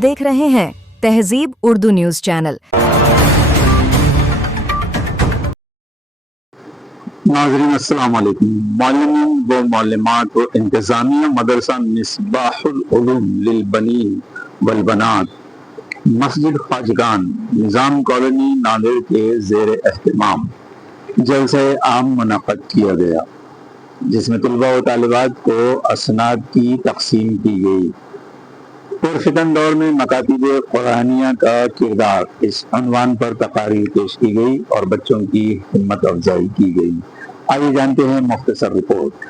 देख रहे हैं तहजीब उर्दू न्यूज चैनल। नाज़रीन अस्सलाम वालेकुम। मालूमीन व मालूमात व इंतज़ामिया मदरसा मिसबाहुल उलूम लिल बनीन वल बनात मस्जिद ख्वाजगान निज़ाम कॉलोनी नादिर के ज़ेर एहतमाम जलसे आम मुनक़्क़द किया गया, जिसमें तलबा व तालिबात को असनाद की तक़सीम की गई। पुरफ़ितन दौर में मकातिब कुरानिया का किरदार इस अनवान पर तकारीर पेश की गई और बच्चों की हिम्मत अफजाई की गई। आइए जानते हैं मुख्तसर रिपोर्ट।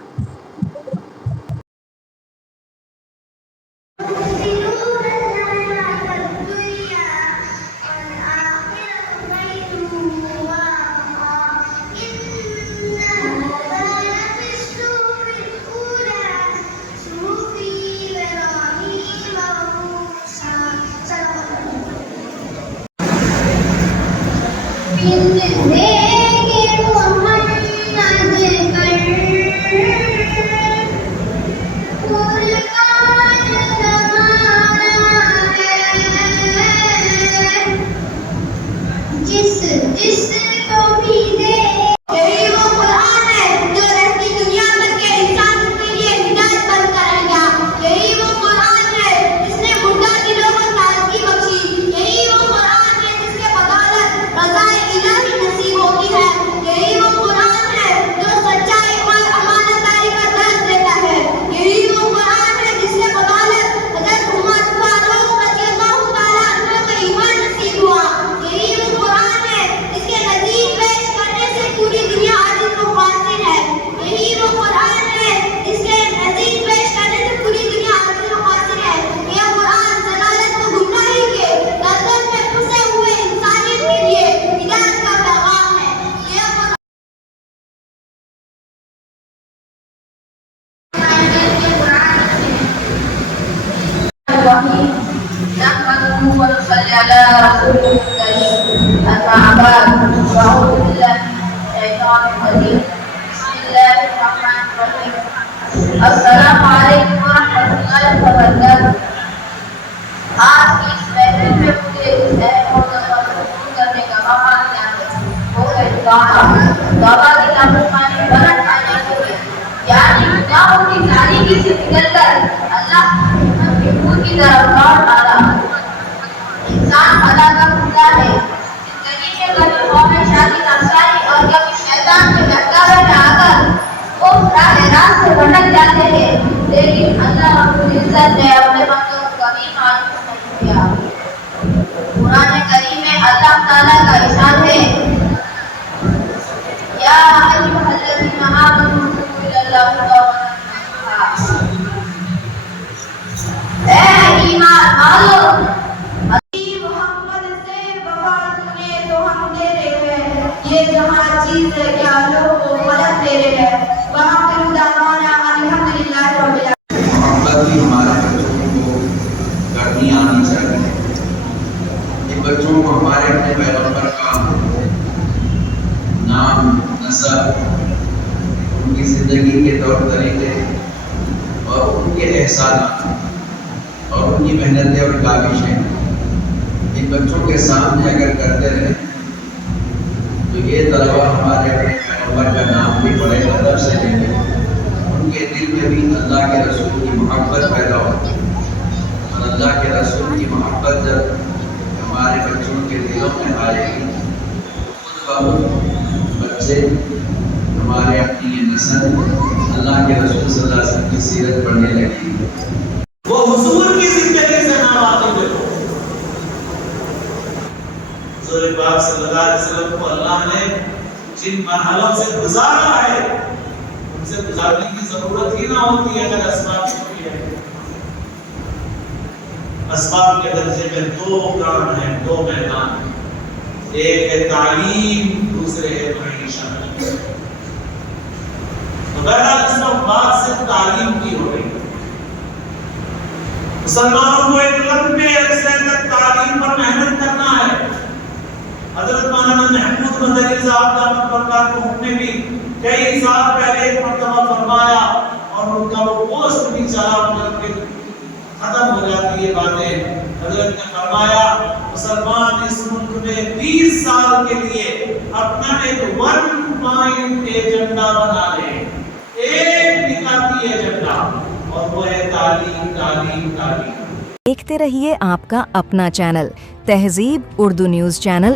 अस्सलामु अलैकुम वरहमतुल्लाहि वबरकातुहू। आज की इस महफिल में मुझे इस अहम मौजूद पर गुफ्तगू करने का मौका मिला है, वो है तौबा की नाफरमानी बरत आने के लिए, यानी गुनाहों की तारीकी से निकलकर अल्लाह के नूर की तरफ लौट आना। इंसान अदा का खुदा है, जिंदगी में कभी कौम शादी नफसानी और कभी शैतान के बहकावे में आकर वो राह से भटक जाते हैं, लेकिन अल्लाह रब्बुल इज्जत ने अपने बंदों को कभी मायूस नहीं किया। कुरान करीम में अल्लाह ताला का इरशाद है, या अय्युहल्लज़ीना आमनू तुबू इलल्लाहि तौबतन नसूहा। ऐ ईमान वालों, मोहम्मद से वफा तूने तो हम तेरे हैं, ये जहां चीज है क्या लो वो फलक तेरे है। मोहब्बत भी हमारे बच्चों को करनी आनी चाहिए। इन बच्चों को हमारे अपने पैगंबर का नाम, नस्ब, उनकी जिंदगी के तौर तरीके और उनके एहसानात और उनकी मेहनतें और काविशें इन बच्चों के सामने अगर करते रहे तो ये तलबा हमारे अपने पैगंबर का नाम भी बड़े अदब से लेंगे, उनके दिल में भी अल्लाह के रसूल की मोहब्बत पैदा होती है। और अल्लाह के रसूल की मोहब्बत जब हमारे बच्चों के दिलों में आएगी, खुद बहुत बच्चे हमारे अपनी ये नस्ल अल्लाह के रसूल सल्लल्लाहु अलैहि वसल्लम की सीरत पढ़ने लगेगी। वो हुजूर की जिंदगी से नावाकिफ है। हुजूर पाक सल्लल्लाहु अलैहि वसल्लम को अल्लाह ने जिन मरहलों से गुजारा है, उनसे गुजारने की जरूरत ही ना होती है अगर असबाब होती है। असबाब के दर्जे में दो काम हैं, दो मैदान हैं, एक है तालीम, दूसरे है मईशत। तो बहरहाल इस वक्त बात सिर्फ तालीम की हो रही है। मुसलमानों को एक लंबे अरसे तक तालीम पर मेहनत करना है। हजरत मौलाना महमूद मदनी साहब दामत बरकातुहू ने भी कई साल पहले एक मर्तबा फरमाया और उनका वो पोस्ट भी चला, खत्म हो जाती है बातें। حضرت نے فرمایا مسلمان اس ملک میں 20 سال کے لیے اپنا ایک 1 پوائنٹ ایجنڈا بنا لے، ایک نکاتی ایجنڈا، اور وہ ہے تعلیم تعلیم تعلیم۔ دیکھتے رہیے آپ کا اپنا چینل تہذیب اردو نیوز چینل